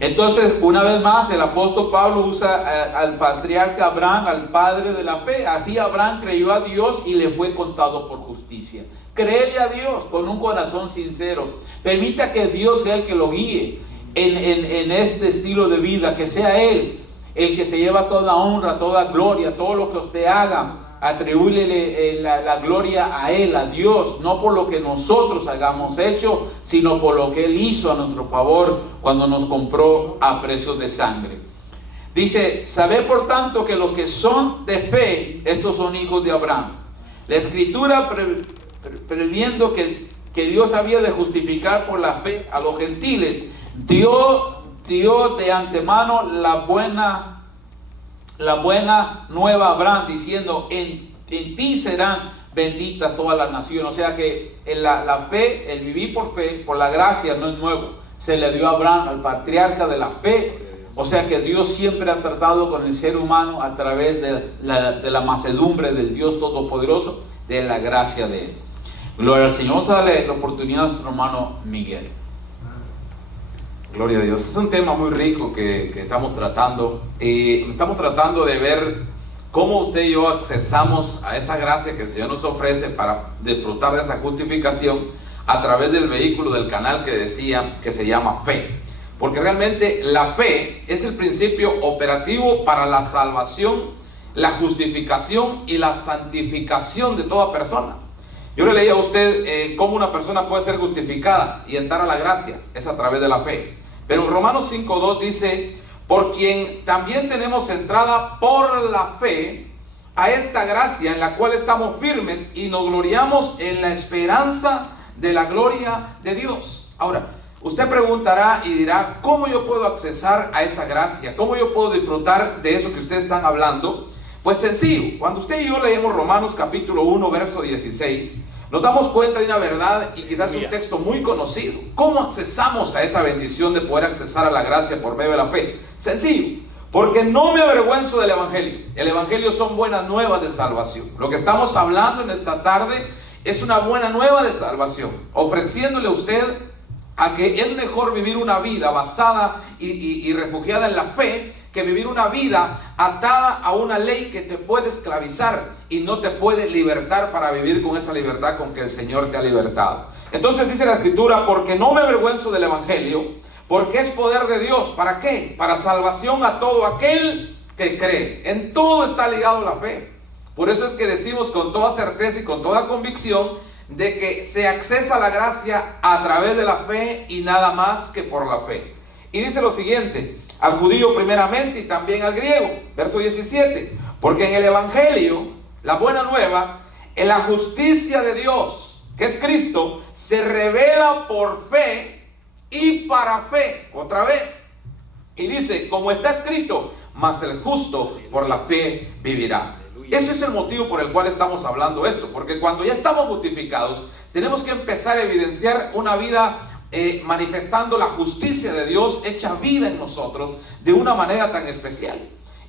Entonces, una vez más, el apóstol Pablo usa al patriarca Abraham, al padre de la fe. Así Abraham creyó a Dios y le fue contado por justicia. Créele a Dios con un corazón sincero. Permita que Dios sea el que lo guíe en este estilo de vida, que sea Él el que se lleva toda honra, toda gloria, todo lo que usted haga, atribúyele la gloria a Él, a Dios, no por lo que nosotros hayamos hecho, sino por lo que Él hizo a nuestro favor cuando nos compró a precio de sangre. Dice, sabed por tanto que los que son de fe, estos son hijos de Abraham. La Escritura previendo que Dios había de justificar por la fe a los gentiles, dio de antemano la buena nueva a Abraham, diciendo, en ti serán benditas todas las naciones. O sea que la fe, el vivir por fe, por la gracia, no es nuevo. Se le dio a Abraham, al patriarca de la fe. O sea que Dios siempre ha tratado con el ser humano a través de la mansedumbre del Dios Todopoderoso, de la gracia de Él. Gloria al Señor. Vamos a darle la oportunidad a nuestro hermano Miguel. Gloria a Dios. Es un tema muy rico que estamos tratando. Estamos tratando de ver cómo usted y yo accesamos a esa gracia que el Señor nos ofrece para disfrutar de esa justificación a través del vehículo del canal que decía que se llama fe. Porque realmente la fe es el principio operativo para la salvación, la justificación y la santificación de toda persona. Yo le leía a usted cómo una persona puede ser justificada y entrar a la gracia, es a través de la fe. Pero en Romanos 5:2 dice, por quien también tenemos entrada por la fe a esta gracia en la cual estamos firmes y nos gloriamos en la esperanza de la gloria de Dios. Ahora, usted preguntará y dirá, ¿cómo yo puedo accesar a esa gracia? ¿Cómo yo puedo disfrutar de eso que ustedes están hablando? Pues sencillo, cuando usted y yo leemos Romanos capítulo 1, verso 16, nos damos cuenta de una verdad y quizás un texto muy conocido. ¿Cómo accesamos a esa bendición de poder accesar a la gracia por medio de la fe? Sencillo, porque no me avergüenzo del Evangelio. El Evangelio son buenas nuevas de salvación. Lo que estamos hablando en esta tarde es una buena nueva de salvación, ofreciéndole a usted a que es mejor vivir una vida basada y refugiada en la fe que vivir una vida atada a una ley que te puede esclavizar y no te puede libertar para vivir con esa libertad con que el Señor te ha libertado. Entonces dice la Escritura, porque no me avergüenzo del Evangelio, porque es poder de Dios. ¿Para qué? Para salvación a todo aquel que cree. En todo está ligado la fe. Por eso es que decimos con toda certeza y con toda convicción de que se accesa a la gracia a través de la fe y nada más que por la fe. Y dice lo siguiente, al judío primeramente y también al griego, verso 17, porque en el Evangelio, las buenas nuevas, en la justicia de Dios, que es Cristo, se revela por fe y para fe, otra vez. Y dice, como está escrito, mas el justo por la fe vivirá. Ese es el motivo por el cual estamos hablando esto, porque cuando ya estamos justificados, tenemos que empezar a evidenciar una vida manifestando la justicia de Dios hecha vida en nosotros de una manera tan especial.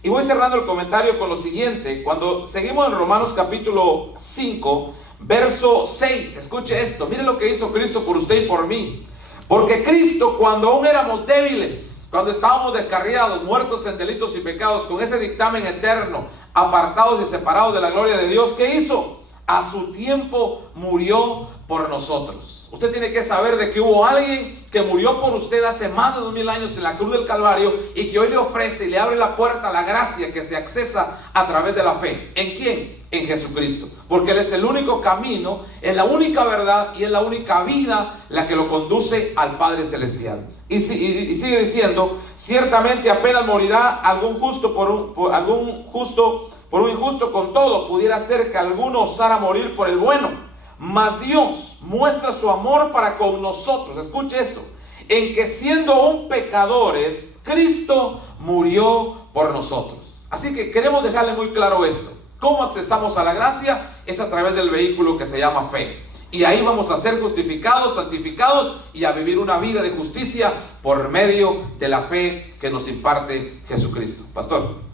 Y voy cerrando el comentario con lo siguiente. Cuando seguimos en Romanos capítulo 5, verso 6, escuche esto, mire lo que hizo Cristo por usted y por mí. Porque Cristo, cuando aún éramos débiles, cuando estábamos descarriados, muertos en delitos y pecados, con ese dictamen eterno, apartados y separados de la gloria de Dios, ¿qué hizo? A su tiempo murió por nosotros. Usted tiene que saber de que hubo alguien que murió por usted hace más de 2000 años en la cruz del Calvario y que hoy le ofrece y le abre la puerta a la gracia que se accesa a través de la fe. ¿En quién? en Jesucristo, porque Él es el único camino, es la única verdad y es la única vida la que lo conduce al Padre Celestial. Y sigue diciendo: ciertamente apenas morirá algún justo por un injusto, con todo pudiera ser que alguno osara morir por el bueno, mas Dios muestra su amor para con nosotros, escuche eso, en que siendo aún pecadores, Cristo murió por nosotros. Así que queremos dejarle muy claro esto: ¿cómo accesamos a la gracia? Es a través del vehículo que se llama fe. Y ahí vamos a ser justificados, santificados y a vivir una vida de justicia por medio de la fe que nos imparte Jesucristo. Pastor.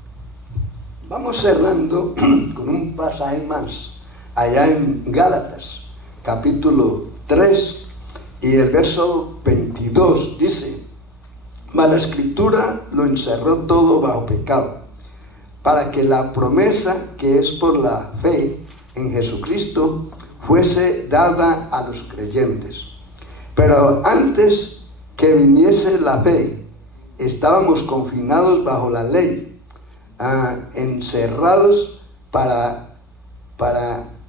Vamos cerrando con un pasaje más, allá en Gálatas, capítulo 3, y el verso 22 dice: mas la Escritura lo encerró todo bajo pecado, para que la promesa que es por la fe en Jesucristo fuese dada a los creyentes. Pero antes que viniese la fe, estábamos confinados bajo la ley, encerrados para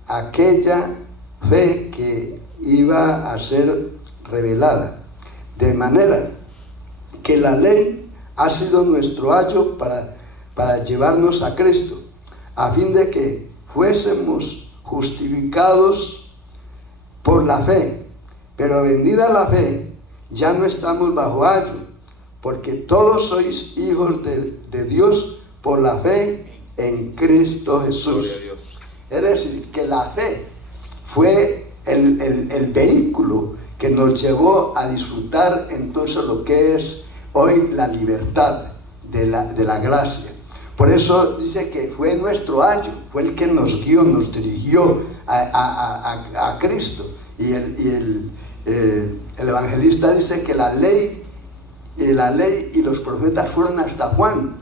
aquella fe que iba a ser revelada. De manera que la ley ha sido nuestro ayo para llevarnos a Cristo, a fin de que fuésemos justificados por la fe. Pero vendida la fe, ya no estamos bajo ayo, porque todos sois hijos de Dios por la fe en Cristo Jesús. Es decir, que la fe fue el vehículo que nos llevó a disfrutar entonces lo que es hoy la libertad de la gracia. Por eso dice que fue nuestro ayo, fue el que nos guió, nos dirigió a Cristo. Y el evangelista dice que la ley y los profetas fueron hasta Juan.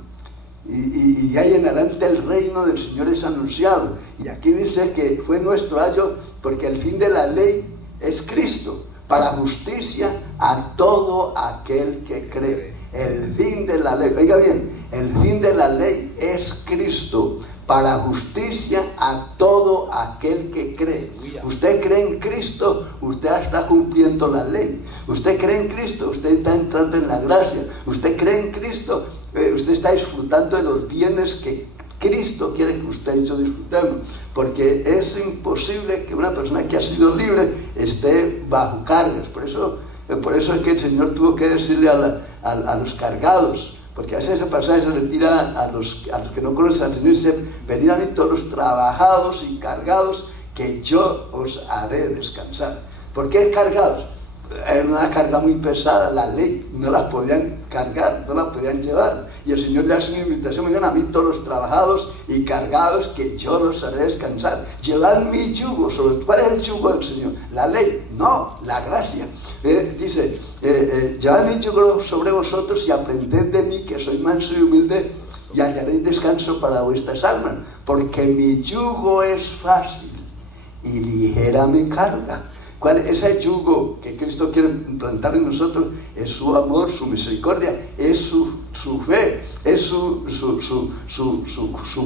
Y de ahí en adelante el reino del Señor es anunciado. Y aquí dice que fue nuestro ayo porque el fin de la ley es Cristo, para justicia a todo aquel que cree. El fin de la ley, oiga bien, el fin de la ley es Cristo, para justicia a todo aquel que cree. Usted cree en Cristo, usted está cumpliendo la ley. Usted cree en Cristo, usted está entrando en la gracia. Usted cree en Cristo, usted está disfrutando de los bienes que Cristo quiere que usted y yo disfrutemos, porque es imposible que una persona que ha sido libre esté bajo cargas. Por eso es que el Señor tuvo que decirle a los cargados, porque a veces ese pasaje se le tira a los que no conocen al Señor y dice: venid a mí todos los trabajados y cargados, que yo os haré descansar. ¿Por qué cargados? Era una carga muy pesada, la ley no la podían cargar, no la podían llevar, y el Señor le hace una invitación: vengan a mí todos los trabajados y cargados, que yo los haré descansar. Llevad mi yugo sobre. ¿Cuál es el yugo del Señor? La ley, no, la gracia. Dice: llevad mi yugo sobre vosotros y aprended de mí, que soy manso y humilde, y hallaréis descanso para vuestras almas, porque mi yugo es fácil y ligera mi carga. ¿Cuál es ese yugo que Cristo quiere implantar en nosotros? Es su amor, su misericordia, es su fe, es su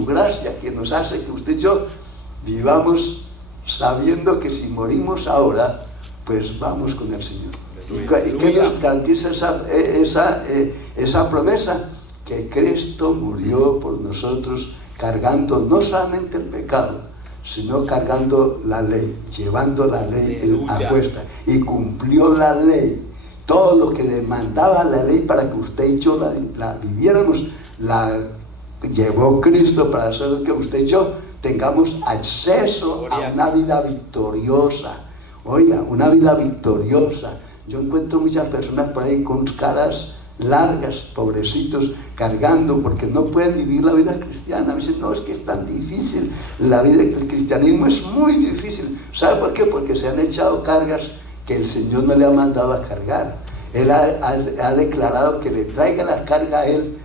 gracia, que nos hace que usted y yo vivamos sabiendo que si morimos ahora, pues vamos con el Señor. ¿Y qué nos garantiza esa promesa? Que Cristo murió por nosotros, cargando no solamente el pecado, sino cargando la ley, llevando la ley a cuesta, y cumplió la ley. Todo lo que demandaba la ley para que usted y yo la viviéramos, la llevó Cristo para hacer que usted y yo tengamos acceso a una vida victoriosa. Oiga, una vida victoriosa. Yo encuentro muchas personas por ahí con caras largas, pobrecitos, cargando, porque no pueden vivir la vida cristiana. A veces no, es que es tan difícil, la vida del cristianismo es muy difícil. ¿Sabe por qué? Porque se han echado cargas que el Señor no le ha mandado a cargar. Él ha declarado que le traiga la carga a Él,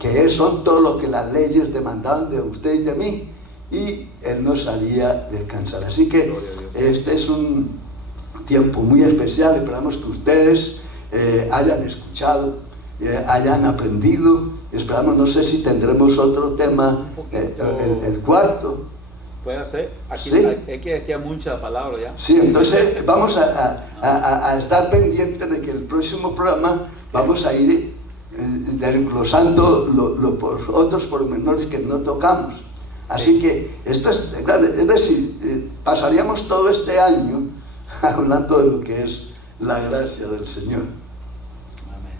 que son todo lo que las leyes demandaban de usted y de mí, y Él no salía del cansar. Así que este es un tiempo muy especial. Esperamos que ustedes hayan escuchado, hayan aprendido. Esperamos, no sé si tendremos otro tema, el cuarto, puede hacer. Aquí, Sí. aquí hay mucha palabra ya. Sí, entonces vamos a estar pendientes de que el próximo programa vamos a ir desglosando por otros pormenores que no tocamos. Así que esto es decir, pasaríamos todo este año hablando de lo que es la gracia del Señor. Amén.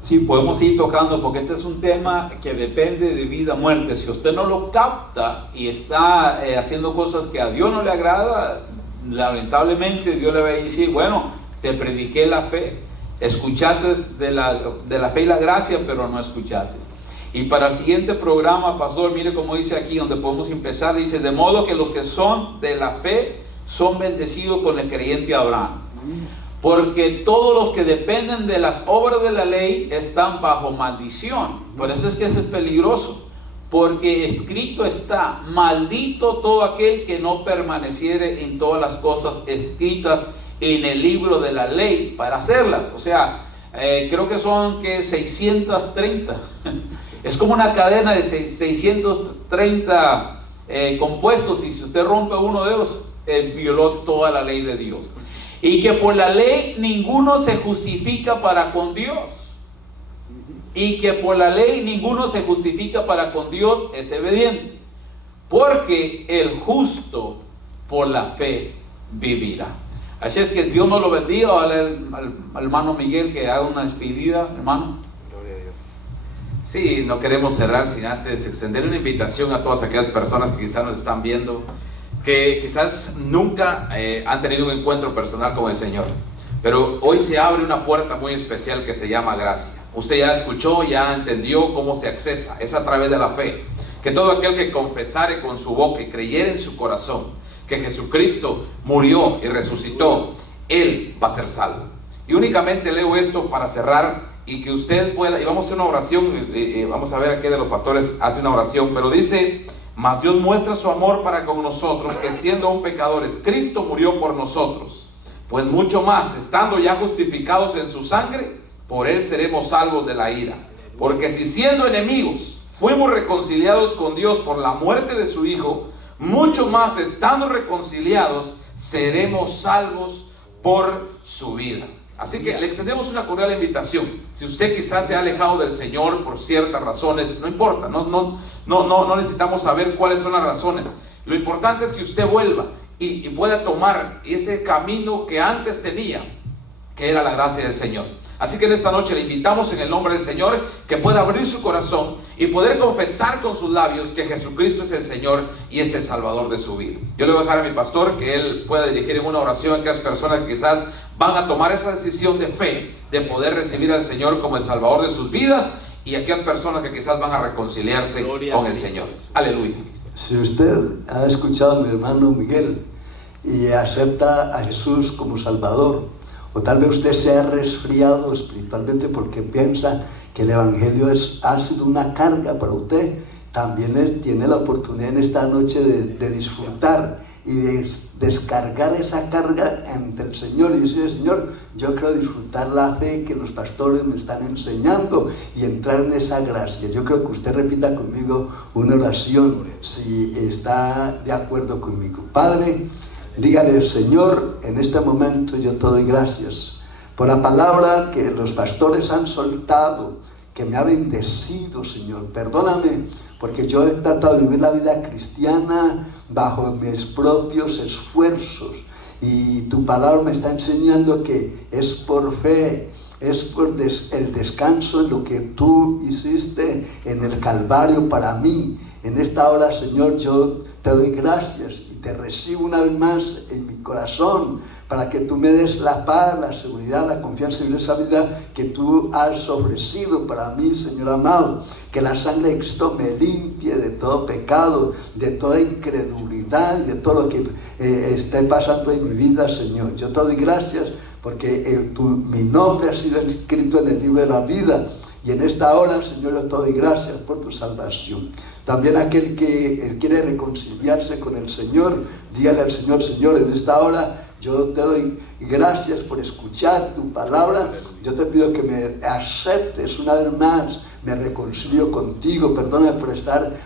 Sí, podemos ir tocando porque este es un tema que depende de vida o muerte. Si usted no lo capta y está haciendo cosas que a Dios no le agrada, lamentablemente Dios le va a decir, bueno, te prediqué la fe, escuchaste de la fe y la gracia, pero no escuchaste. Y para el siguiente programa, pastor, mire cómo dice aquí, donde podemos empezar, dice, de modo que los que son de la fe son bendecidos con el creyente Abraham. Porque todos los que dependen de las obras de la ley están bajo maldición. Por eso es que eso es peligroso. Porque escrito está, maldito todo aquel que no permaneciere en todas las cosas escritas en el libro de la ley para hacerlas. O sea, creo que son 630. Es como una cadena de 630 compuestos, y si usted rompe uno de ellos, violó toda la ley de Dios. Y que por la ley ninguno se justifica para con Dios. Y que por la ley ninguno se justifica para con Dios es evidente. Porque el justo por la fe vivirá. Así es que Dios nos lo bendiga. Al hermano Miguel que haga una despedida, hermano. Gloria a Dios. Sí, no queremos cerrar sin antes extender una invitación a todas aquellas personas que quizás nos están viendo, que quizás nunca han tenido un encuentro personal con el Señor, pero hoy se abre una puerta muy especial que se llama gracia. Usted ya escuchó, ya entendió cómo se accesa, es a través de la fe. Que todo aquel que confesare con su boca y creyere en su corazón que Jesucristo murió y resucitó, él va a ser salvo. Y únicamente leo esto para cerrar y que usted pueda, y vamos a hacer una oración, vamos a ver a qué de los pastores hace una oración, pero dice: mas Dios muestra su amor para con nosotros, que siendo aún pecadores, Cristo murió por nosotros. Pues mucho más, estando ya justificados en su sangre, por él seremos salvos de la ira. Porque si siendo enemigos fuimos reconciliados con Dios por la muerte de su Hijo, mucho más estando reconciliados, seremos salvos por su vida. Así que le extendemos una cordial invitación. Si usted quizás se ha alejado del Señor por ciertas razones, no importa, no necesitamos saber cuáles son las razones. Lo importante es que usted vuelva y pueda tomar ese camino que antes tenía, que era la gracia del Señor. Así que en esta noche le invitamos en el nombre del Señor que pueda abrir su corazón y poder confesar con sus labios que Jesucristo es el Señor y es el Salvador de su vida. Yo le voy a dejar a mi pastor que él pueda dirigir en una oración a aquellas personas que quizás van a tomar esa decisión de fe, de poder recibir al Señor como el Salvador de sus vidas, y aquellas personas que quizás van a reconciliarse con el Señor. Aleluya. Si usted ha escuchado a mi hermano Miguel y acepta a Jesús como Salvador, o tal vez usted se ha resfriado espiritualmente porque piensa que el Evangelio ha sido una carga para usted, también tiene la oportunidad en esta noche de disfrutar y de descargar esa carga ante el Señor y decir: Señor, yo quiero disfrutar la fe que los pastores me están enseñando y entrar en esa gracia. Yo creo que usted repita conmigo una oración si está de acuerdo conmigo. Padre, dígale: Señor, en este momento yo te doy gracias por la palabra que los pastores han soltado, que me ha bendecido, Señor. Perdóname, porque yo he tratado de vivir la vida cristiana bajo mis propios esfuerzos, y tu palabra me está enseñando que es por fe, es por el descanso en lo que tú hiciste en el Calvario para mí. En esta hora, Señor, yo te doy gracias y te recibo una vez más en mi corazón, para que tú me des la paz, la seguridad, la confianza y esa vida que tú has ofrecido para mí, Señor amado. Que la sangre de Cristo me limpie de todo pecado, de toda incredulidad, de todo lo que esté pasando en mi vida, Señor. Yo te doy gracias porque mi nombre ha sido escrito en el libro de la vida. Y en esta hora, Señor, yo te doy gracias por tu salvación. También aquel que quiere reconciliarse con el Señor, dígale al Señor: Señor, en esta hora yo te doy gracias por escuchar tu palabra. Yo te pido que me aceptes una vez más me reconcilio contigo, perdóname por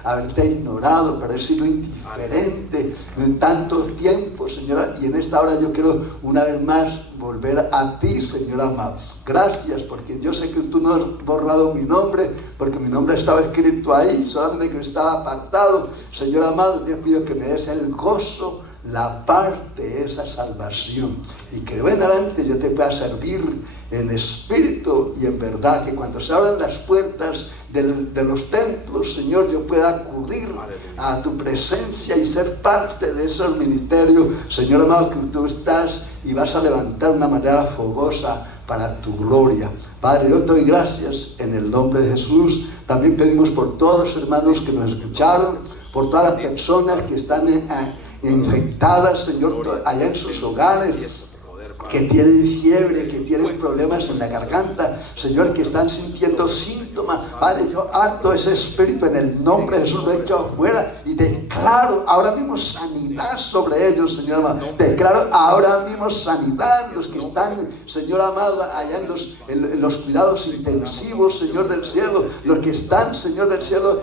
haberte ignorado, por haber sido indiferente en tanto tiempo, Señor, y en esta hora yo quiero una vez más volver a ti, Señor amado. Gracias, porque yo sé que tú no has borrado mi nombre, porque mi nombre estaba escrito ahí, solamente que estaba apartado. Señor amado, te pido que me des el gozo, la parte de esa salvación, y que de hoy en adelante yo te pueda servir en espíritu y en verdad, que cuando se abran las puertas de los templos, Señor, yo pueda acudir a tu presencia y ser parte de esos ministerios, Señor amado, que tú estás y vas a levantar de una manera fogosa para tu gloria. Padre, yo te doy gracias en el nombre de Jesús. También pedimos por todos los hermanos que nos escucharon, por todas las personas que están infectadas, Señor, allá en sus hogares, que tienen fiebre, que tienen problemas en la garganta, Señor, que están sintiendo síntomas. Padre, yo harto ese espíritu en el nombre de Jesús, lo echo afuera y declaro ahora mismo sanidad sobre ellos, Señor amado. Declaro ahora mismo sanidad, los que están, Señor amado, allá en los cuidados intensivos, Señor del cielo, los que están, Señor del cielo,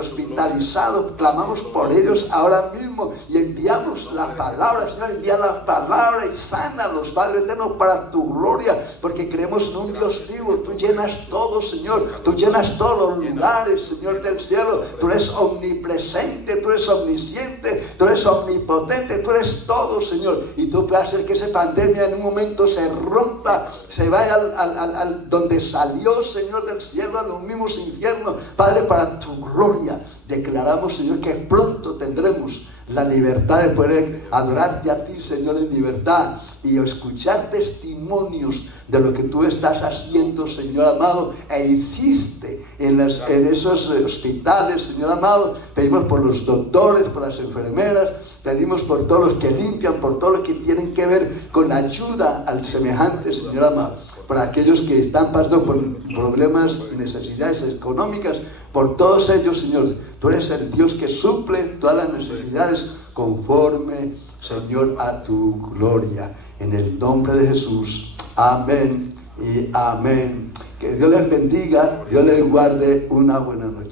hospitalizados, clamamos por ellos ahora mismo y enviamos la palabra, Señor, envía la palabra y sánalos, Padre eterno, para tu gloria, porque creemos en un Dios vivo. Tú llenas todo, Señor, tú llenas todos los lugares, Señor del cielo. Tú eres omnipresente, tú eres omnisciente, tú eres omnipotente, tú eres todo, Señor, y tú puedes hacer que esa pandemia en un momento se rompa, se vaya al donde salió, Señor del cielo, a los mismos infiernos. Padre, para tu gloria declaramos, Señor, que pronto tendremos la libertad de poder adorarte a ti, Señor, en libertad, y escuchar testimonios de lo que tú estás haciendo, Señor amado, e hiciste en esos hospitales, Señor amado. Pedimos por los doctores, por las enfermeras, pedimos por todos los que limpian, por todos los que tienen que ver con la ayuda al semejante, Señor amado, para aquellos que están pasando por problemas y necesidades económicas, por todos ellos, Señor. Tú eres el Dios que suple todas las necesidades conforme, Señor, a tu gloria. En el nombre de Jesús. Amén y amén. Que Dios les bendiga, Dios les guarde. Una buena noche.